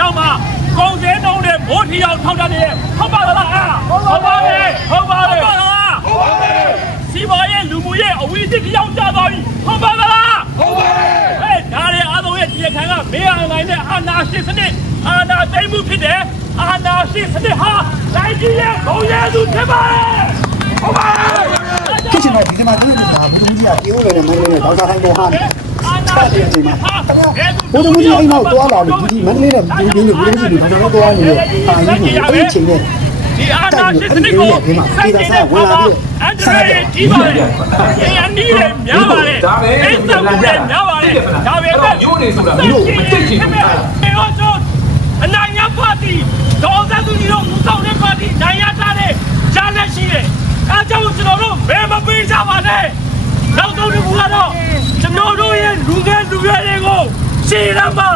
နောက်မှာကုန်စည်နှုန်းနဲ့မိုးထီအောင်ထောက်တတ်တယ်ဟုတ်ပါသလားအာဟုတ်ပါပဲဟုတ်ပါပဲဟုတ်ပါလားဟုတ်ပါပဲစီးပွားရေးလူမှုရေးအဝီးတစ်ကြောင်ကြသွားပြီဟုတ်ပါသလားဟုတ်ပါပဲဟဲ့ဒါတွေအားလုံးရဲ့ဒီခံကမေးအောင်နိုင်တဲ့အာနာရှင်စနစ်အာနာသိမ့်မှုဖြစ်တယ်အာနာရှင်စနစ်ဟာတိုင်းပြည်ရဲ့ဘုံရဲသူဖြစ်ပါတယ်ဟုတ်ပါရဲ့ဖြစ်ချင်တော့ဒီမှာဒီမှာဘုသူကြီးကပြေဦးနေတဲ့မန္တလေးနဲ့ဒေါက်တာဟိုင်ကိုဟာ နေအာနာရှင်စနစ်ဟာဘုသူကြီးအိမ်နောက်သွားလာလို့ဒီမန္တလေးနဲ့ဒီဒီလိုဘုသူကြီးဒေါက်တာဟိုင်သွားနေတဲ့အာကြီးကိုအဲ့ချိန်နဲ့ဒီအာနာရှင်စနစ်ကိုစိုက်နေတဲ့ဝင်လာပြီးအန်တရေကြီးပါလေ။အန်ဒီလေများပါလေ။အိတ်ဆက်မှုလေများပါလေ။ဒါပဲပဲမျိုးနေဆိုတာမျိုးမသိချင်ဘူး။အေဟောဆိုအနိုင်ရပါတီဒေါ်သက်သူကြီးတို့ဦးဆောင်တဲ့ပါတီနိုင်ရထားတဲ့ဂျာလက်ရှိတယ်။အဲကြောင့်ကျွန်တော်တို့ဘယ်မပေးကြပါနဲ့။နောက်ဆုံးတစ်ခုကတော့ ကျွန်တော်တို့ရဲ့လူငယ်လူရွယ်တွေကိုရှေ့ရမှာ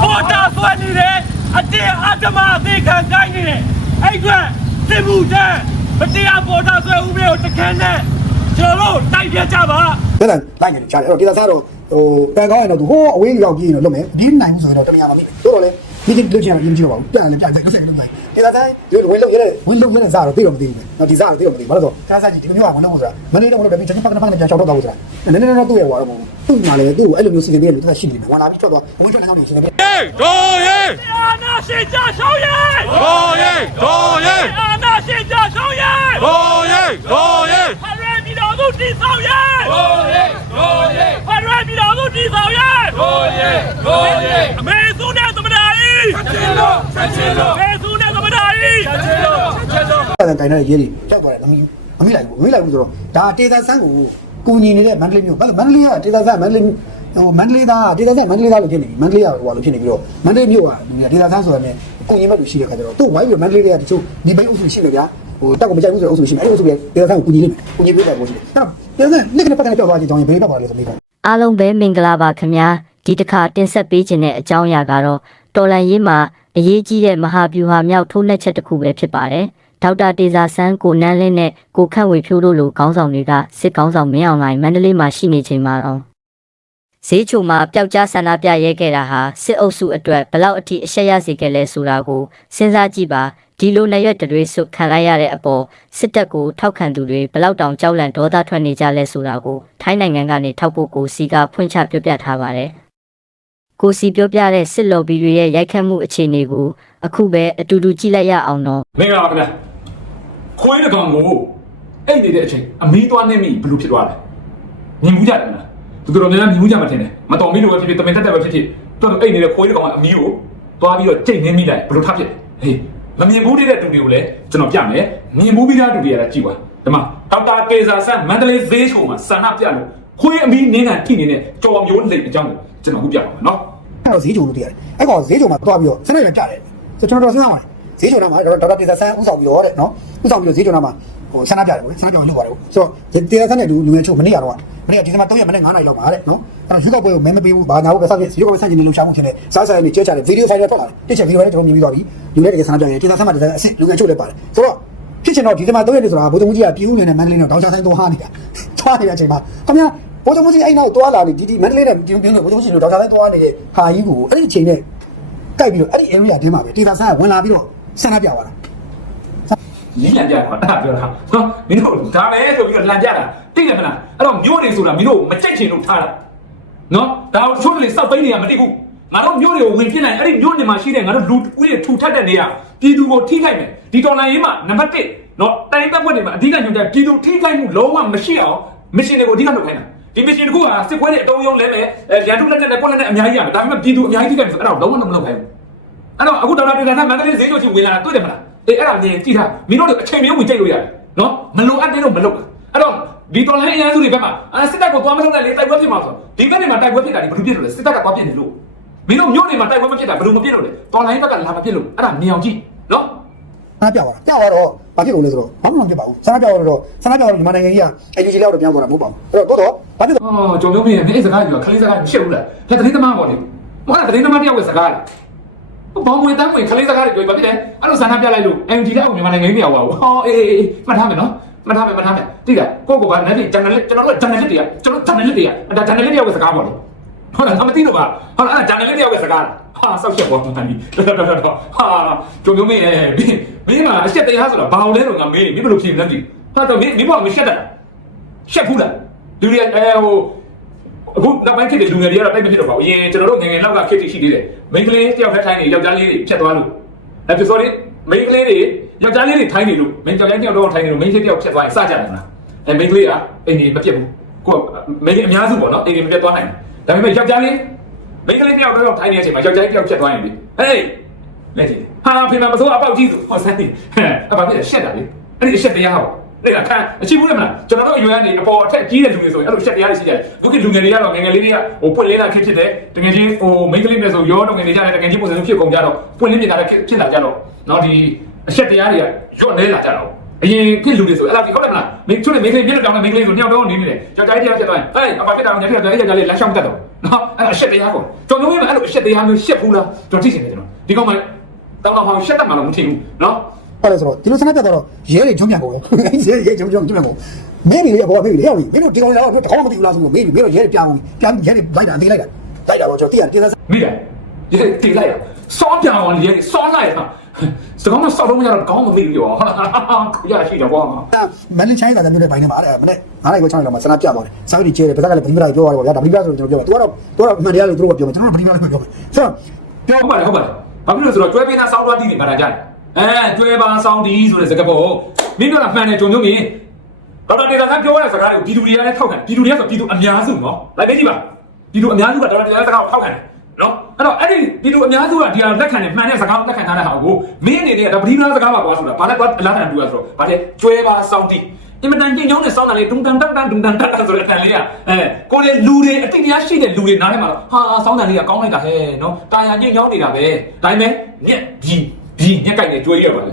ပေါ်တာဆွဲနေတယ်အတင်းအဓမ္မအသေးခံကိုင်းနေတယ်။အဲ့ကွစစ်မှုတန်းမတရားပေါ်တာဆွဲဦးမျိုးတခန်းနဲ့ကျွန်တော်တို့တိုက်ပြကြပါအဲ့ဒါလိုက်နေကြတယ်အဲ့တော့ဒေသစားတော့ဟိုတန်ကောင်းရင်တော့သူဟိုအဝေးရောက်ပြေးရင်တော့လုပ်မယ်ဒီနိုင်ဘူးဆိုရင်တော့တမရမမိတို့တော့လေဒီဒီလုပ်ချင်တာရင်ကြည့်တော့ပါဘူးပြန်လည်းပြန်တယ်လုပ်ဆက်လုပ်နိုင် ဒေသစားဒီဝင်လုပ်ရတဲ့ဝင်လုပ်ရတဲ့စားတော့သိတော့မသိဘူးနော်ဒီစားတော့သိတော့မသိဘူးဘာလို့ဆိုဒေသစားကြီးဒီမျိုးကဝင်လုပ်ဆိုတာမနေ့တော့ဝင်လုပ်တယ်ပြီးကျွန်တော်ပတ်ပတ်နဲ့ပြန်ချောက်တော့တော့ဆိုတာနည်းနည်းတော့သူ့ရဲ့ဟွာတော့မဟုတ်သူ့မှာလည်းသူ့ကိုအဲ့လိုမျိုးစီစဉ်ပေးလို့သူကရှိနေတယ်ဝင်လာပြီးထွက်သွားဝင်ထွက်နေအောင်နေစီစဉ်ပေးတော်ရဲအာနာရှင်ကြဆောင်ရဲတော်ရဲတော်ရဲအာနာရှင်ကြဆောင်ရဲတော်ရဲတော်ရဲဖရဲပြည်တော်သူတည်ဆောင်ရဲတော်ရဲတော်ရဲဖရဲပြည်တော်သူတည်ဆောင်ရဲတော်ရဲတော်ရဲအမေစုနဲ့သမဒာကြီးချက်ချင်းလို့ချက်ချင်းလို့အမေစုနဲ့သမဒာကြီးချက်ချင်းလို့ချက် ချင်းလို့အဲ့ဒါတိုင်တဲ့ရေးတွေကြောက်သွားတယ်မမီမမီလိုက်ဘူးမမီလိုက်ဘူးဆိုတော့ဒါတေသာဆန်းကိုကူညီနေတဲ့မန္တလေးမျိုးဘာလို့မန္တလေးကတေသာဆန်းမန္တလေးဟိုမန္တလေးသားတေသာဆန်းမန္တလေးသားလို့ဖြစ်နေပြီမန္တလေးကဟိုလိုဖြစ်နေပြီးတော့မန္တလေးမျိုးကတေသာဆန်းဆိုတာနဲ့ကိုညီမတို့ရှိတဲ့ခါကျတော့သူ့ဝိုင်းပြီးမန္တလေးတွေကတချို့ဒီဘိန်းအုပ်စုရှိတယ်ဗျာဟိုတက်ကိုမကြိုက်ဘူးဆိုတဲ့အုပ်စုရှိမယ်အဲ့ဒီအုပ်စုကတေသာဆန်းကိုကူညီလိမ့်မယ်ကူညီပေးတယ်ပေါ့ရှိတယ်အဲ့တော့တေသာဆန်းနှစ်ကနေပတ်သက်ပြောသွားကြည့်ကြောင်းရင်ဘယ်တော့ပါလဲဆိုပြီးတော့အားလုံးပဲမင်္ဂလာပါခင်ဗျာဒီတစ်ခါတင်ဆက်ပေးခြင်းတဲ့အကြောင်းအရာကတော့တော်လန်ရေးမှာအရေးကြီးတဲ့မဟာဗျူဟာမြောက်ထိုးနှက်ချက်တစ်ခုပဲဖြစ်ပါတယ် ဒေါက်တာတေဇာဆန်းကိုနန်းလင်းနဲ့ကိုခန့်ဝေဖြိုးတို့လိုခေါင်းဆောင်တွေကစစ်ခေါင်းဆောင်မင်းအောင်လှိုင်မန္တလေးမှာရှိနေချိန်မှာတော့ဈေးချိုမှာပျောက်ကြားဆန္ဒပြရဲခဲ့တာဟာစစ်အုပ်စုအတွက်ဘယ်လောက်အထိအရှက်ရစေခဲ့လဲဆိုတာကိုစဉ်းစားကြည့်ပါဒီလိုနေရွက်တွေဆွခံလိုက်ရတဲ့အပေါ်စစ်တပ်ကိုထောက်ခံသူတွေဘယ်လောက်တောင်ကြောက်လန့်ဒေါသထွက်နေကြလဲဆိုတာကိုထိုင်းနိုင်ငံကနေထောက်ဖို့ကိုစီကဖွင့်ချပြောပြထားပါတယ်။ ကိုစီပြောပြတဲ့စစ်လော်ဘီတွေရဲ့ရိုက်ခတ်မှုအခြေအနေကိုအခုပဲအတူတူကြည့်လိုက်ရအောင်တော့မင်္ဂလာပါခင်ဗျာခွေးတစ်ကောင်ကိုအဲ့နေတဲ့အချိန်အမီးသွားနေမိဘလို့ဖြစ်သွားလဲမြင်မှုကြတယ်မလားသူတို့များများမြင်မှုကြမှာထင်တယ်မတော်မီလို့ပဲဖြစ်ဖြစ်တမင်တက်တက်ပဲဖြစ်ဖြစ်သူတို့အဲ့နေတဲ့ခွေးတစ်ကောင်ကအမီးကိုသွားပြီးတော့ကြိတ်နေမိလိုက်ဘလို့ထဖြစ်ဟေးမမြင်ဘူးတဲ့တူတွေကိုလည်းကျွန်တော်ပြမယ်မြင်ဘူးပြီးသားတူတွေရတာကြည့်ပါဒီမှာဒေါက်တာကေဇာဆန်မန္တလေးဈေးချိုမှာဆန္ဒပြလို့ခွေးအမီးနင်းကန်ထိနေတဲ့ကြော်မျိုးလိတ်အကြောင်းကို ကျွန်တော်ခုပြပါမယ်နော်အဲ့တော့ဈေးကြုံလို့တည်ရတယ်အဲ့ကောင်ဈေးကြုံမှာသွားပြီးတော့စနေရကြတယ်ဆိုကျွန်တော်တို့စဉ်းစားပါဈေးကြုံတော့မှာဒေါက်တာတေသာဆန်းဥဆောင်ပြီးတော့တဲ့နော်ဥဆောင်ပြီးတော့ဈေးကြုံတော့မှာဟိုဆန္ဒပြတယ်ပေါ့ဆန္ဒပြလို့ပါတယ်ဆိုတော့တေသာဆန်းနဲ့လူလူငယ်ချို့မနေ့ကတော့မနေ့ကဒီဇင်ဘာ3ရက်မနေ့9နာရီလောက်ပါတဲ့နော်အဲ့တော့ရွေးကောက်ပွဲကိုမဲမပေးဘူးဘာညာဘူးပဲဆက်ဖြစ်ရွေးကောက်ပွဲဆန့်ကျင်နေလှုပ်ရှားမှုဖြစ်နေစားစားနေကြဲကြတယ်ဗီဒီယိုဖိုင်တွေထွက်လာတယ်တစ်ချက်ဗီဒီယိုဖိုင်တွေကျွန်တော်မြင်ပြီးသွားပြီလူလည်းတကယ်ဆန္ဒပြနေတေသာဆန်းမှာတေသာအစ်လူငယ်ချို့လည်းပါတယ်ဆိုတော့ဖြစ်ချင်တော့ဒီဇင်ဘာ3ရက်နေ့ဆိုတာဘုဒ္ဓမူကြီးကပြည်ဦးနေနဲ့မန္တလေးနဲ့တောင်ချဆိုင်သွားနေတာသွားနေတဲ့အချိန်မှာခင်ဗျာ ဘုဒ္ဓမူကြီးအဲ့နောက်သွားလာနေဒီဒီမန္တလေးနဲ့ပြည်ဦးပြည်ဦးဘုဒ္ဓမူကြီးတို့တောင်ချဆိုင်သွားနေတဲ့ဟာကြီးကိုအဲ့ဒီအချိန်နဲ့တိုက်ပြီးတော့အဲ့ဒီ area တင်းမှာပဲဒေတာဆန်းကဝင်လာပြီးတော့ဆန္ဒပြသွားတာလင်းလန်ကြတာအဲ့ဒါပြောတာနော်မင်းတို့ဒါပဲဆိုပြီးတော့လန်ကြတာသိတယ်မလားအဲ့တော့မျိုးတွေဆိုတာမင်းတို့မကြိုက်ချင်လို့ထားတာနော်ဒါကိုချိုးတယ်စောက်သိမ်းနေရမသိဘူးငါတို့မျိုးတွေကိုဝင်ပြစ်နိုင်အဲ့ဒီမျိုးနေမှာရှိတဲ့ငါတို့လူဦးတွေထူထပ်တဲ့နေရာပြည်သူကိုထိခိုက်မယ်ဒီတော်လိုင်းရေးမှာနံပါတ်1နော်တိုင်းတပ်ဖွဲ့တွေမှာအဓိကညွှန်ကြားပြည်သူထိခိုက်မှုလုံးဝမရှိအောင်မရှင်တွေကိုအဓိကလုပ်ခိုင်းတာ ဒီမရှင်တကူကစစ်ပွဲတွေအတုံးယုံလဲမယ်ရန်တုလက်နဲ့ပွက်လက်နဲ့အများကြီးရမယ်ဒါပေမဲ့ပြည်သူအများကြီးထိခိုက်မယ်ဆိုအဲ့ဒါလုံးဝမလုပ်ခိုင်းဘူးအဲ့တော့အခုဒေါက်တာပြည်သားမန္တလေးဈေးချိုချီဝင်လာတာတွေ့တယ်မလားအေးအဲ့ဒါမြင်ကြည့်ထားမင်းတို့အချိန်မျိုးဝင်ကြိတ်လို့ရတယ်နော်မလိုအပ်တဲ့တော့မလုပ်ဘူးအဲ့တော့ဒီတော်လိုင်းအရန်စုတွေဘက်မှာအာစစ်တပ်ကိုသွားမလုပ်နဲ့လေတိုက်ပွဲဖြစ်မှာဆိုဒီဘက်တွေမှာတိုက်ပွဲဖြစ်တာဒီဘယ်လိုဖြစ်လို့လဲစစ်တပ်ကသွားပြစ်နေလို့မင်းတို့မြို့တွေမှာတိုက်ပွဲမဖြစ်တာဘယ်လိုမဖြစ်လို့လဲတော်လိုင်းဘက်ကလာမဖြစ်လို့အဲ့ဒါမြင်အောင်ကြည့်နော်ဆန္ဒပြသွားတာပြသွားတော့ဘာဖြစ်လို့လဲဆိုတော့ဘာမှမဖြစ်ပါဘူးဆန္ဒပြတော့ဆန္ဒပြတော့ဒီမှာနိုင်ငံကြီးက AUG လောက်တော့ပြောင်းသွားတာမဟုတ်ပါဘူးအဲ့တော့တော့ ဘာဖြစ်လို့အော်ကြုံကြုံမင်းအဲ့စကားကြီးကခလေးစကားမရှိဘူးလားဒါတတိသမားပေါ့လေဟောတာတတိသမားတယောက်ရဲ့စကားလေဘောင်ဝင်တန်းဝင်ခလေးစကားတွေပြောပါဖြစ်တယ်အဲ့လိုဆန္ဒပြလိုက်လို့ MG လောက်မြန်မာနိုင်ငံကြီးမရောက်ပါဘူးဟောအေးအေးမှတ်ထားမယ်နော်မှတ်ထားမယ်မှတ်ထားမယ်တိကကိုကိုကလည်းဒီ channel ကျွန်တော်တို့ channel တွေကကျွန်တော် channel တွေကဒါ channel တယောက်ရဲ့စကားပေါ့လေဟုတ်လားအမသိတော့ပါဟုတ်လားအဲ့ဒါဂျာနယ်လေးတယောက်ရဲ့စကားဟာဆောက်ချက်ပေါ်မှန်ပြီတော်တော်တော်ဟာကြုံကြုံမင်းရဲ့မင်းကအချက်တရားဆိုတာဘာလို့လဲတော့ငါမေးနေမင်းဘယ်လိုဖြေလဲမသိဟာတော့မင်းမင်းဘာမရှက်တာရှက်ဘူးလား လူတွေအဲဟိုအခုနောက်ပိုင်းခေတ်တွေလူငယ်တွေကတော့တိတ်မဖြစ်တော့ပါဘူးအရင်ကျွန်တော်တို့ငယ်ငယ်လောက်ကခေတ်ရှိသေးတယ်မိန်းကလေးတယောက်ဖက်ထိုင်းနေယောက်ျားလေးတွေဖြတ်သွားလို့အဲပြဆိုရင်မိန်းကလေးတွေယောက်ျားလေးတွေထိုင်းနေလို့မိန်းကလေးတယောက်တော့ထိုင်းနေလို့မိန်းကလေးတယောက်ဖြတ်သွားရင်စကြတယ်မလားအဲမိန်းကလေးကအိမ်ကြီးမပြတ်ဘူးကိုကမိန်းကအများစုပေါ့နော်အိမ်ကြီးမပြတ်သွားနိုင်ဘူးဒါပေမဲ့ယောက်ျားလေးမိန်းကလေးတယောက်တော့ထိုင်းနေတဲ့အချိန်မှာယောက်ျားလေးတယောက်ဖြတ်သွားရင်လေဟေးလက်ကြီးဟာဖေမမစိုးအပေါက်ကြီးဆိုဟောဆန်းနေအပါပြည့်ရှက်တာလေအဲ့ဒီရှက်တရားဟော လေအခါအချင်းဘူးလေမလားကျွန်တော်တို့အရွယ်ကနေအပေါ်အထက်ကြီးတဲ့လူတွေဆိုရင်အဲ့လိုရှက်တရားတွေရှိတယ်ခုကလူငယ်တွေကတော့ငယ်ငယ်လေးတွေကဟိုပွင့်လင်းလာဖြစ်ဖြစ်တယ်တကယ်ချင်းဟိုမိန်းကလေးတွေဆိုရောတော့ငယ်နေကြတယ်တကယ်ချင်းပုံစံမျိုးဖြစ်ကုန်ကြတော့ပွင့်လင်းပြတာလည်းဖြစ်လာကြတော့နော်ဒီအရှက်တရားတွေကညွတ်နေလာကြတော့အရင်ခေတ်လူတွေဆိုအဲ့ဒါဒီဟုတ်တယ်မလားမင်းချွတ်နေမိန်းကလေးပြည့်တော့မိန်းကလေးဆိုညောင်တော့နေနေတယ်ကြောက်ကြိုက်တရားဖြစ်သွားရင်ဟေးအပါဖြစ်တာညဖြစ်တာအဲ့ကြောက်လေးလမ်းရှောင်းတတ်တော့နော်အဲ့ဒါအရှက်တရားကိုကျွန်တော်တို့ကအဲ့လိုအရှက်တရားမျိုးရှက်ဘူးလားကျွန်တော်သိချင်တယ်ကျွန်တော်ဒီကောင်မှတောင်းတော့ဟောရှက်တတ်မှတော့မထင်ဘူးနော် ဟုတ်လဲဆိုတော့ဒီလိုဆန္ဒပြတော့ရဲတွေဂျုံပြန်ကုန်ရဲရဲဂျုံဂျုံဂျုံပြန်ကုန်မင်းကြီးလေးဘောဖေးလေရောက်ပြီမင်းတို့ဒီကောင်လည်းတော့တကောင်းမသိဘူးလားဆိုတော့မင်းကြီးမင်းတို့ရဲတွေပြန်ကုန်ပြန်ရဲတွေလိုက်တာအသေးလိုက်တာလိုက်တာတော့ကျွန်တော်သိရတယ်တင်စားမိတယ်ဒီတေးလိုက်ရစောင်းပြောင်းအောင်လေစောင်းလိုက်တာစကောင်းမစောက်တော့မရတော့ကောင်းမမိဘူးရောဟာရရှိတော့ကွာမန်လေးချိုင်းတာမျိုးနဲ့ဘိုင်းနေမှာအဲ့မနေ့ငါးလိုက်ကိုချောင်းလောက်မှာဆန္ဒပြပါတယ်စာရီကျဲတယ်ဗက်ကလည်းဗိမရာပြောရတယ်ပေါ့ဗျာဒါဗိမရာဆိုတော့ကျွန်တော်ပြောတယ်သူကတော့သူကတော့မှန်တရားလို့သူတို့ကပြောမယ်ကျွန်တော်ဗိမရာလို့ပြောမယ်ဆိုတော့ပြောဟုတ်ပါတယ်ဟုတ်ပါတယ်ဘာဖြစ်လို့ဆိုတော့ကျွဲပေးသားစောင်းသွားတီးနေမှာကြတယ် အဲကျွဲပါစောင်းတီးဆိုတဲ့စကားပေါ့မင်းပြောတာမှန်တယ်ကြုံမျိုးမြင်ဒေါက်တာဒေတာကပြောရတဲ့စကားကိုပြည်သူတွေကလည်းထောက်ခံပြည်သူတွေကဆိုပြည်သူအများစုနော်လိုက်ပေးကြည့်ပါပြည်သူအများစုကဒေါက်တာဒေတာစကားကိုထောက်ခံတယ်နော်အဲ့တော့အဲ့ဒီပြည်သူအများစုကဒီဟာလက်ခံတယ်မှန်တဲ့စကားလက်ခံထားတဲ့ဟာကိုမင်းအနေနဲ့ဒါပရိမာစကားပါကွာဆိုတာဘာလဲကွာအလားတန်တူရဆိုတော့ဘာလဲကျွဲပါစောင်းတီးအင်မတန်ကြင်ကြောင်းနဲ့စောင်းတာလေဒုံတန်တန်တန်ဒုံတန်တန်တန်ဆိုတဲ့အတန်လေးကအဲကိုလေလူတွေအတိတ်တရားရှိတဲ့လူတွေနားထဲမှာဟာစောင်းတန်လေးကကောင်းလိုက်တာဟဲ့နော်တာယာကြင်ကြောင်းနေတာပဲဒါပေမဲ့ညက်ပြီး ပြီးညက်ကြိုက်နေကျွေးရပါလေ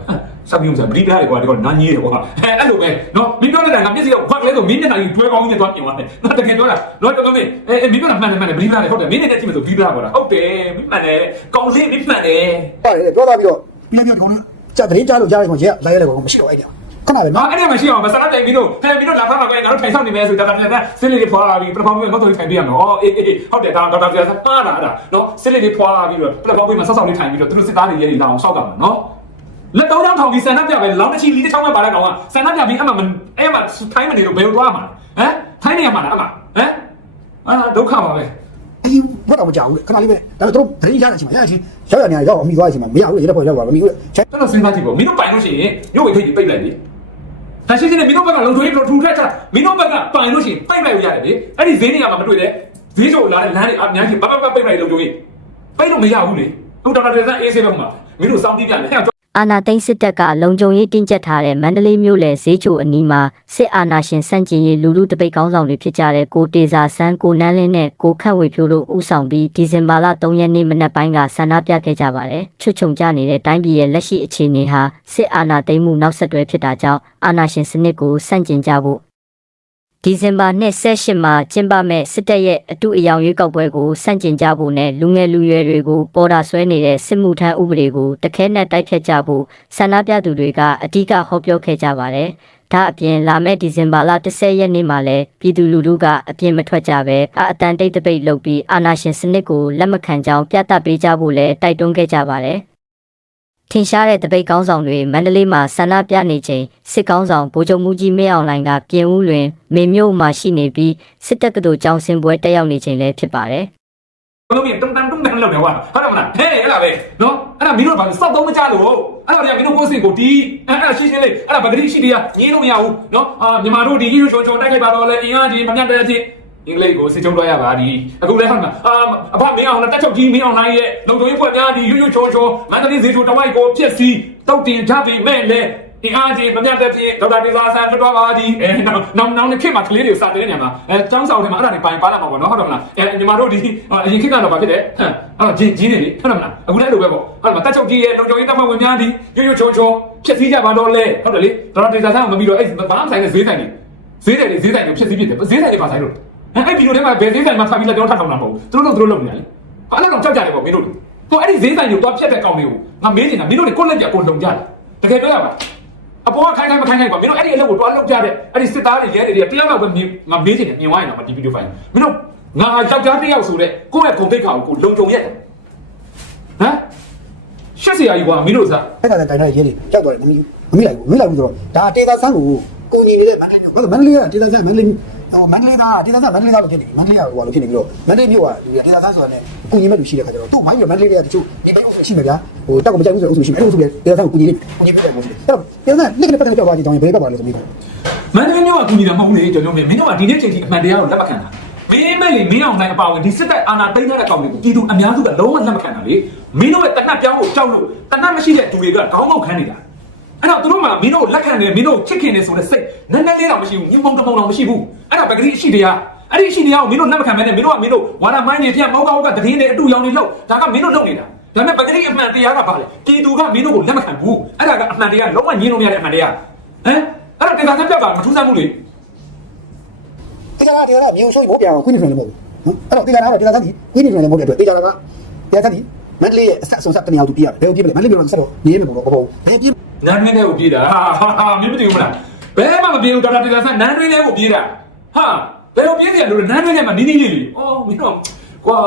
စပ်ပြီးဥစားပရိဒါတွေကွာဒီကောနားကြီးတယ်ကွာအဲအဲ့လိုပဲနော်မင်းပြောတဲ့တိုင်ကမျက်စိကခွက်ကလေးဆိုမင်းမျက်နှာကြီးကျွဲကောင်းကြီးနဲ့တွားပြင်သွားတယ်နော်တကယ်ပြောတာနော်တော်တော်လေးအဲမင်းပြောတာမှန်တယ်မှန်တယ်ပရိဒါတွေဟုတ်တယ်မင်းနဲ့ကြည့်မယ်ဆိုပရိဒါကွာဟုတ်တယ်မင်းမှန်တယ်ကောင်းလေးမင်းမှန်တယ်ပါတယ်ပြောသားပြီးတော့ပြပြထုံးလို့ကြာတရင်ကြားလို့ကြားရကောင်ရဲလိုက်ရတယ်ကောင်မရှိတော့အဲ့ဒါ ခဏပဲနော်နော်အဲ့ဒီမှာရှိအောင်မစရတိုင်မင်းတို့ဟဲ့မင်းတို့လာဖမ်းပါကွယ်ငါတို့ထိုင်ဆောင်နေမယ်ဆိုတာဒါပြန်ဆစ်လေးတွေဖွာလာပြီးပထမပြီးတော့ထိုင်ပြရမယ်။အော်အေးအေးဟုတ်တယ်ဒါဒေါက်တာပြဆက်ပါလာတာနော်ဆစ်လေးတွေဖွာလာပြီးတော့ပထမပြီးမှဆောက်ဆောက်လေးထိုင်ပြီးတော့သူတို့စစ်သားတွေရဲတွေလာအောင်ဆောက်ကမှာနော်။လက်တော့ထောင်ပြီးဆန္ဒပြပဲလောင်းတစ်ချီလီတစ်ချောင်းပဲပါတဲ့ကောင်ကဆန္ဒပြပြီးအမှအဲ့မှာထိုင်းမနေလို့ဘယ်လိုသွားမှာလဲဟမ်ထိုင်းနေရမှာလားအမှဟမ်အာဒုက္ခပါပဲအေးဘာတော့မကြောက်ဘူးခဏလေးပဲဒါပေမဲ့တို့တရင်ရတဲ့အချိန်မှာရချင်းရောက်ရနေရောက်အမိသွားတဲ့အချိန်မှာမရဘူးရဲတဲ့ဖွဲ့ရောက်ပါမမိဘူးချက်တော်တော်စဉ်းစားကြည့်ပေါ့မင်းတို့ပိုင်လို့ရှိရင်ရုပ်ဝေထိတ်ကြီးပိတ်လိုက်လေ ဒါရှိချင်းနဲ့မင်းတို့ဘက်ကလုံထွေးထူထက်ချမင်းတို့ဘက်ကပိုင်လို့ရှိရင်ပိတ်လိုက်ရတယ်လေအဲ့ဒီဈေးနေရာမှာမတွေ့တဲ့ဈေးချုပ်လာတဲ့လမ်းတွေအများကြီးဘဘဘပိတ်လိုက်လုံထွေးပိတ်လို့မရဘူးလေဟိုတော်တော်တွေစအေးဆေးဘက်မှာမင်းတို့စောင်းတီးပြတယ်ဟဲ့ အာနာသိန်းစစ်တပ်ကလုံခြုံရေးတင်းကျပ်ထားတဲ့မန္တလေးမြို့နယ်ဈေးချိုအနီးမှာစစ်အာဏာရှင်စန့်ကျင်ရေးလူလူတပိတ်ကောင်းဆောင်တွေဖြစ်ကြတဲ့ကိုတေစာဆန်းကိုနန်းလင်းနဲ့ကိုခန့်ဝေဖြိုးတို့ဦးဆောင်ပြီးဒီဇင်ဘာလ3ရက်နေ့မနက်ပိုင်းကဆန္ဒပြခဲ့ကြပါတယ်။ချွတ်ချုံကြနေတဲ့တိုင်းပြည်ရဲ့လက်ရှိအခြေအနေဟာစစ်အာဏာသိမ်းမှုနောက်ဆက်တွဲဖြစ်တာကြောင့်အာဏာရှင်စနစ်ကိုစန့်ကျင်ကြဖို့ ဒီဇင်ဘာ28မှာကျင်းပမဲ့စစ်တပ်ရဲ့အတူအယောင်ရွေးကောက်ပွဲကိုစန့်ကျင်ကြဖို့နဲ့လူငယ်လူရွယ်တွေကိုပေါ်တာဆွဲနေတဲ့စစ်မှုထမ်းဥပဒေကိုတခဲနဲ့တိုက်ဖြတ်ကြဖို့ဆန္ဒပြသူတွေကအဓိကဟောပြောခဲ့ကြပါတယ်။ဒါအပြင်လာမယ့်ဒီဇင်ဘာလ10ရက်နေ့မှာလည်းပြည်သူလူထုကအပြင်မထွက်ကြဘဲအအတန်တိတ်တပိတ်လုပ်ပြီးအာဏာရှင်စနစ်ကိုလက်မခံကြောင်းပြသပေးကြဖို့လည်းတိုက်တွန်းခဲ့ကြပါတယ်။ ထင်ရှားတဲ့တပိတ်ကောင်းဆောင်တွေမန္တလေးမှာဆန္ဒပြနေချိန်စစ်ကောင်းဆောင်ဗိုလ်ချုပ်မူကြီးမင်းအောင်လှိုင်ကပြင်ဦးလွင်မေမြို့မှာရှိနေပြီးစစ်တပ်ကတော်ကြောင်းစင်ပွဲတက်ရောက်နေချိန်လည်းဖြစ်ပါတယ်ဘယ်လိုမြင်တုံတန်တုံတန်လောက်နေကွာဟုတ်တယ်မလားဟဲ့အဲ့ဒါပဲနော်အဲ့ဒါမင်းတို့ကဘာလို့စောက်တော့မကြလို့အဲ့ဒါတွေကမင်းတို့ကိုယ်စင်ကိုဒီအဲ့ဒါရှင်းရှင်းလေးအဲ့ဒါဗဂတိရှိတွေကညင်းလို့မရဘူးနော်အာမြန်မာတို့ဒီရိုးချိုချိုတိုက်ခိုက်ပါတော့လေအင်အားကြီးမမြတ်တဲ့ချင်း အင်္ဂလိပ်ကိုစစ်ချုံတော့ရပါဒီအခုလည်းဟုတ်မှာအာအဖမင်းအောင်တက်ချုပ်ကြီးမင်းအောင်နိုင်ရဲ့လုံခြုံရေးဖွဲ့များဒီရိုးရိုးချိုချိုမန္တလေးဈေးချိုတဝိုက်ကိုဖြစ်စီတောက်တင်ကြပြီမဲ့လေဒီအားကြီးမမြတ်တဲ့ဖြင့်ဒေါက်တာဒေသာဆန်ထွက်သွားပါသည်အဲနောက်နောက်နောက်နှစ်ခေတ်မှာကလေးတွေကိုစတဲ့နေရာမှာအဲចောင်းဆောင်တွေမှာအဲ့ဒါတွေပိုင်ပါလာမှာပေါ့နော်ဟုတ်တယ်မလားအဲညီမတို့ဒီအရင်ခေတ်ကတော့ဗာဖြစ်တယ်ဟမ်အဲ့တော့ဂျင်းဂျင်းနေလေဟုတ်တယ်မလားအခုလည်းအဲ့လိုပဲပေါ့အဲ့မှာတက်ချုပ်ကြီးရဲ့လုံခြုံရေးတပ်ဖွဲ့ဝင်များသည်ရိုးရိုးချုံချုံဖြစ်စည်းကြပါတော့လေဟုတ်တယ်လေဒေါက်တာဒေသာဆန်ကမပြီးတော့အဲ့ဘာမှဆိုင်တဲ့ဈေးဆိုင်တွေဈေးတယ်တွေဈေးဆိုင်တွေဖြစ်စည်းဖြစ်တယ်ဈေးဆိုင်တွေပါဆိုင်လို့ အဲ့ဒီလိုထဲမှာဘယ်ဈေးဆိုင်မှာဖာပြီးလက်ပြောထထောင်တာမဟုတ်ဘူးသူတို့တို့သူတို့လုပ်နေတယ်လေအဲ့ဒါတော့ကြောက်ကြတယ်ပေါ့မင်းတို့ဟိုအဲ့ဒီဈေးဆိုင်တွေတော့ဖြတ်တဲ့ကောင်တွေကိုငါမေးနေတာမင်းတို့တွေကိုလက်ပြကိုလုံကြတယ်တကယ်ပြောရပါအပေါ်ကခိုင်းခိုင်းမခိုင်းခိုင်းကွာမင်းတို့အဲ့ဒီအလုပ်ကိုတွားလုပ်ကြတဲ့အဲ့ဒီစစ်သားတွေရဲတွေတွေကတယောက်တော့ပဲမြင်ငါမေးချင်တယ်မြင်သွားရင်တော့ဒီဗီဒီယိုဖိုင်မင်းတို့ငါယောက်ျားတစ်ယောက်ဆိုတဲ့ကိုယ့်ရဲ့ဂုဏ်သိက္ခာကိုကိုလုံခြုံရက်တယ်ဟမ်ရှက်စရာကြီးကွာမင်းတို့စားအဲ့ဒါလည်းတိုင်တော့ရေးနေကြောက်သွားတယ်မမီမမီလိုက်ဘူးမမီလိုက်ဘူးဆိုတော့ဒါဒေတာဆန်းကိုကိုညီနေတဲ့မန္တလေးမြို့ဘာလို့မန္တလေးကဒေတာဆန်းမန္တလေး ဟိုမန္တလေးသားဒေတာဆန်းမန္တလေးသားလို့ဖြစ်နေပြီမန္တလေးကဟိုဘာလို့ဖြစ်နေပြီလို့မန္တလေးမြို့ကဒီဒေတာဆန်းဆိုတာနဲ့ကိုညီမဲ့လူရှိတဲ့ခါကျတော့သူ့မိုင်းရမန္တလေးကတချို့ဒီဘက်အုပ်ရှိမှာဗျာဟိုတက်ကိုမကြိုက်ဘူးဆိုအုပ်ရှိမယ်အဲ့လိုဆိုပြီးဒေတာဆန်းကိုကိုညီလေးကိုညီပြတယ်ပေါ့အဲ့တော့ဒေတာဆန်းလက်ကလေးပတ်သက်ကြောက်သွားကြည့်တောင်းရင်ဘယ်ဘက်ပါလဲဆိုပြီးမန္တလေးမြို့ကကူညီတာမဟုတ်လေကျွန်တော်တို့မင်းတို့ကဒီနေ့ချိန်ထိအမှန်တရားကိုလက်မခံတာမင်းမဲ့လေမင်းအောင်နိုင်အပါဝင်ဒီစစ်တပ်အာဏာသိမ်းတဲ့ကောင်တွေကိုပြည်သူအများစုကလုံးဝလက်မခံတာလေမင်းတို့ရဲ့တနတ်ပြောင်းကိုကြောက်လို့တနတ်မရှိတဲ့သူတွေကခေါင်းငုတ်ခန်းနေတာ အဲ့တော့သူတို့မှမင်းတို့လက်ခံတယ်မင်းတို့ချစ်ခင်တယ်ဆိုတဲ့စိတ်နည်းနည်းလေးတော့မရှိဘူးညမုံတမုံတော့မရှိဘူးအဲ့ဒါပကတိအရှိတရားအဲ့ဒီအရှိတရားကိုမင်းတို့လက်မခံမဲနဲ့မင်းတို့ကမင်းတို့ဝါနာမိုင်းနေပြန်မောင်းကောက်ကတည်င်းနေအတူရောင်နေလို့ဒါကမင်းတို့လုပ်နေတာဒါပေမဲ့ပကတိအမှန်တရားကဘာလဲပြည်သူကမင်းတို့ကိုလက်မခံဘူးအဲ့ဒါကအမှန်တရားလုံးဝညှင်းလို့မရတဲ့အမှန်တရားဟမ်အဲ့ဒါတင်တာဆက်ပြပါမထူးဆန်းဘူးလေတေချာကတေချာကမြေဆိုးဘောပြန်အောင်ခွင့်နေတယ်မဟုတ်ဘူးနော်အဲ့တော့တေချာကတော့တေချာသန်းဒီခွင့်နေတယ်မဟုတ်တဲ့အတွက်တေချာကတေချာသန်းဒီမန္တလေးရဲ့အဆက်အစုံဆက်တနေအောင်သူပြရတယ်ဘယ်လိုပြမလဲမန္တလေးမြို့တော့ဆက်တော့နေနေမှာပေါ့ပေါ့ဘယ်ပြ နန်းတွင်းထဲကိုပြေးတာဟာဟာဟာမင်းမသိဘူးမလားဘယ်မှမပြေဘူးဒေါက်တာတေလာဆန်နန်းတွင်းထဲကိုပြေးတာဟာဘယ်လိုပြေးကြလို့လဲနန်းတွင်းထဲမှာနီးနီးလေးလေးအော်မင်းတော့ကွာ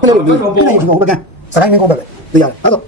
ပြလို့ပြလို့ပြလို့ဒီမှာဟိုဘကန်စတိုင်းနဲ့ကောပဲတေချာအဲ့တော့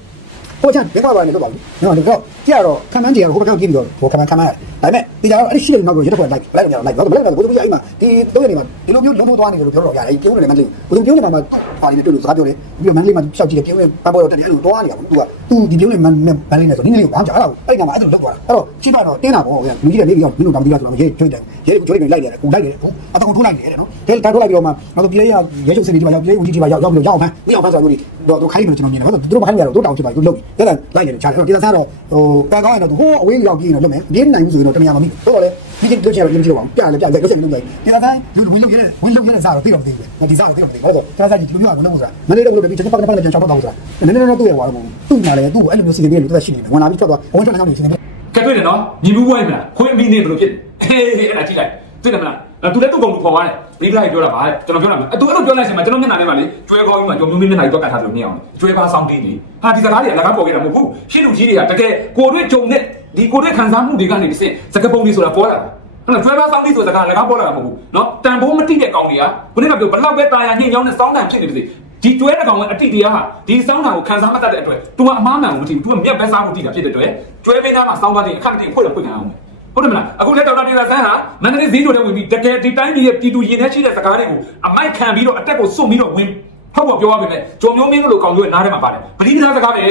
ဟိုချမ်းဘယ်ကွာပါလဲလို့ပေါ့နော်ဒီတော့ ကြရတော့ခံမှန်းကြရဟိုဘကန်ပြေးပြီးတော့ဟိုခံမှန်းခံမှန်းရတယ်ဒါပေမဲ့တေချာတော့အဲ့ဒီရှိတဲ့နောက်ကိုရတော့လိုက်လိုက်ကြတော့လိုက်တော့ဘယ်လိုလဲဘယ်လိုပြအိမ်မှာဒီတော့ရနေမှာဒီလိုမျိုးလုံးလုံးသွားနေတယ်လို့ပြောတော့ရတယ်ပြုံးနေတယ်မန္တလေးဘယ်လိုပြုံးနေမှာပါလိမ့်တွေ့လို့စကားပြောတယ်ပြီးတော့မန္တလေးမှာရှောက်ကြည့်တယ်ပြုံးနေပန်းပေါ်တော့တက်တယ်အဲ့လိုသွားနေတာပေါ့သူကသူဒီပြုံးနေမန္တလေးနဲ့ဆိုနည်းနည်းလေးဘာမှကြားတော့အဲ့ဒီမှာအဲ့လိုလောက်သွားတာအဲ့တော့ရှိမှတော့တင်းတာပေါ့ဗျာလူကြီးတဲ့နေပြီးတော့မင်းတို့တောင်ပြီးတော့ဆိုတော့ရဲကျွိတ်တယ်ရဲကျွိတ်တယ်လိုက်တယ်ကူလိုက်တယ်ကူအတောင်ထိုးလိုက်တယ်နော်တဲတာထိုးလိုက်ပြီးတော့မှနောက်တော့ပြေးရရဲချုပ်စနေဒီမှာရောက်ပြေးဦးကြီးဒီမှာရောက်ရောက်ပြီးတော့ရောက်ဖမ်းမရောက်ဖမ်းဆိုတော့ဒီတော့သူခိုင်းနေတယ်ကျွန်တော်မြင်တယ်ဟုတ်သူတို့မခိုင်းရတော့တို့တောင်ဖြစ်ပါသူလုပ်တယ်တက်လိုက်တယ်ချားတယ်အဲ့တော့ဒီသားစားတော့ဟိုပန်ကောင်းရင်တော့သူဟိုအဝေးရောက်ပြေးနေတော့လုပ်မယ်ပြေးနိုင်ဘူးဆိုရင်တော့တမယမမိတော့တော့လေဒီကိစ္စတော့လည်းမကြည့်တော့ပါဘူးပြလေပြလေရုပ်ရှင်လုပ်လိုက်ဒီသားစားလူဝင်လုပ်ရတဲ့ဝင်လုပ်ရတဲ့စားတော့သိတော့မသိဘူးဒီစားတော့သိတော့မသိဘူးဟုတ်တော့ဒီသားစားဒီလူမျိုးကဝင်လုပ်ဆိုတာမနေ့တော့လုပ်ပြီးကျွန်တော်ပတ်ပတ်ပြန်ချောင်းတော့ဆိုတာနည်းနည်းတော့တွေ့ရပါတော့သူ့မှာလည်းသူ့အဲ့လိုမျိုးစီစဉ်နေလို့သူကရှိနေတယ်ဝင်လာပြီးထွက်သွားဝင်ထွက်နေအောင်နေစီစဉ်နေကဲတွေ့တယ်နော်ညီဘူးဝိုင်းမလားခွေးအမီနေဘယ်လိုဖြစ်ဟေးဟေးအဲ့ဒါကြည့်လိုက်တွေ့တယ်မလား သူလည်းသူ့ကောင်ကိုခေါ်သွားတယ်မိဘလိုက်ပြောတာပါကျွန်တော်ပြောတာမအဲ့သူအဲ့လိုပြောလိုက်ချိန်မှာကျွန်တော်မျက်နှာထဲမှာလေကျွဲကောင်းကြီးမှာကျွန်တော်မျိုးမျက်နှာကြီးတော့ကတ်ထားတယ်လို့မြင်အောင်ကျွဲပါဆောင်တင်းနေဟာဒီစကားတွေအလကားပေါ်ခဲ့တာမဟုတ်ဘူးရှင်းလူကြီးတွေကတကယ်ကိုတွေ့ကြုံတဲ့ဒီကိုတွေ့ခံစားမှုတွေကနေတစ်ဆင့်စကားပုံတွေဆိုတာပေါ်လာတယ်ဟုတ်လားကျွဲပါဆောင်တင်းဆိုစကားအလကားပေါ်လာတာမဟုတ်ဘူးနော်တန်ဖိုးမတိတဲ့ကောင်တွေကခုနကပြောဘလောက်ပဲတာယာညှိညောင်းနဲ့စောင်းတန်ဖြစ်နေပါစေဒီကျွဲတဲ့ကောင်ကအတိတရားဟာဒီစောင်းတာကိုခံစားမတတ်တဲ့အတွက် तू ကအမားမှန်ကိုမသိဘူး तू ကမြက်ပဲစားဖို့တည်တာဖြစ်တဲ့အတွက်ကျွဲပင်းသားမှာစောင်းသွားတဲ့အခက်တည်းဖွင့်လို့ဖွင့်ကြအောင် ဟုတ်တယ်မလားအခုလက်ဒေါက်တာတေလာဆန်းဟာမန္တလေးဈေးတို့ထဲဝင်ပြီးတကယ်ဒီတိုင်းပြည်ရဲ့ပြည်သူရင်ထဲရှိတဲ့စကားတွေကိုအမိုက်ခံပြီးတော့အတက်ကိုစွန့်ပြီးတော့ဝင်ဟုတ်ပေါ့ပြောရပါမယ်ကြုံမျိုးမင်းတို့လိုကောင်မျိုးနားထဲမှာပါတယ်ပလီနာစကားပဲ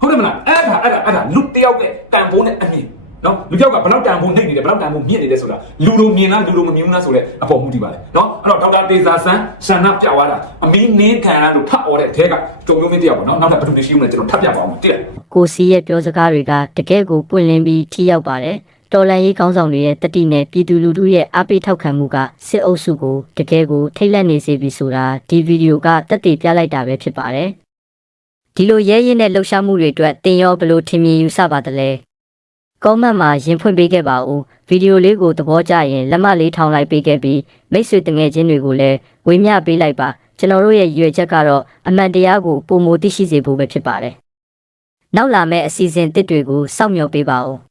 ဟုတ်တယ်မလားအဲ့ဒါအဲ့ဒါအဲ့ဒါလူတယောက်နဲ့တန်ဖိုးနဲ့အမြင်နော်လူတယောက်ကဘလောက်တန်ဖိုးနှိမ့်နေတယ်ဘလောက်တန်ဖိုးမြင့်နေတယ်ဆိုတာလူလိုမြင်လားလူလိုမမြင်ဘူးလားဆိုတဲ့အပေါ်မူတည်ပါတယ်နော်အဲ့တော့ဒေါက်တာတေဇာဆန်းဆန္ဒပြသွားတာအမင်းနင်းခံရလို့ဖတ်អော်တဲ့အဲကကြုံမျိုးမင်းတယောက်ပေါ့နော်နောက်ထပ်ဘယ်သူတွေရှိဦးလဲကျွန်တော်ထပ်ပြပါအောင်တိရကိုစီရဲ့ပြောစကားတွေကတကယ့်ကိုပွင့်လင်းပြီးထိရောက်ပါတယ် တော်လန်ရေးကောင်းဆောင်တွေရဲ့တတိနဲ့ပြည်သူလူထုရဲ့အားပေးထောက်ခံမှုကစစ်အုပ်စုကိုတကယ်ကိုထိတ်လန့်နေစေပြီဆိုတာဒီဗီဒီယိုကတက်တည်ပြလိုက်တာပဲဖြစ်ပါတယ်ဒီလိုရဲရင်တဲ့လှုပ်ရှားမှုတွေအတွက်တင်ရောဘယ်လို့ထင်မြင်ယူဆပါသလဲကောမန့်မှာရင်ဖွင့်ပေးခဲ့ပါဦးဗီဒီယိုလေးကိုသဘောကျရင်လက်မလေးထောင်လိုက်ပေးခဲ့ပြီးမိတ်ဆွေတငယ်ချင်းတွေကိုလည်းဝေမျှပေးလိုက်ပါကျွန်တော်တို့ရဲ့ရည်ရွယ်ချက်ကတော့အမှန်တရားကိုပုံမသိရှိစေဖို့ပဲဖြစ်ပါတယ်နောက်လာမယ့်အစီအစဉ်တစ်တွေကိုစောင့်မျှော်ပေးပါဦး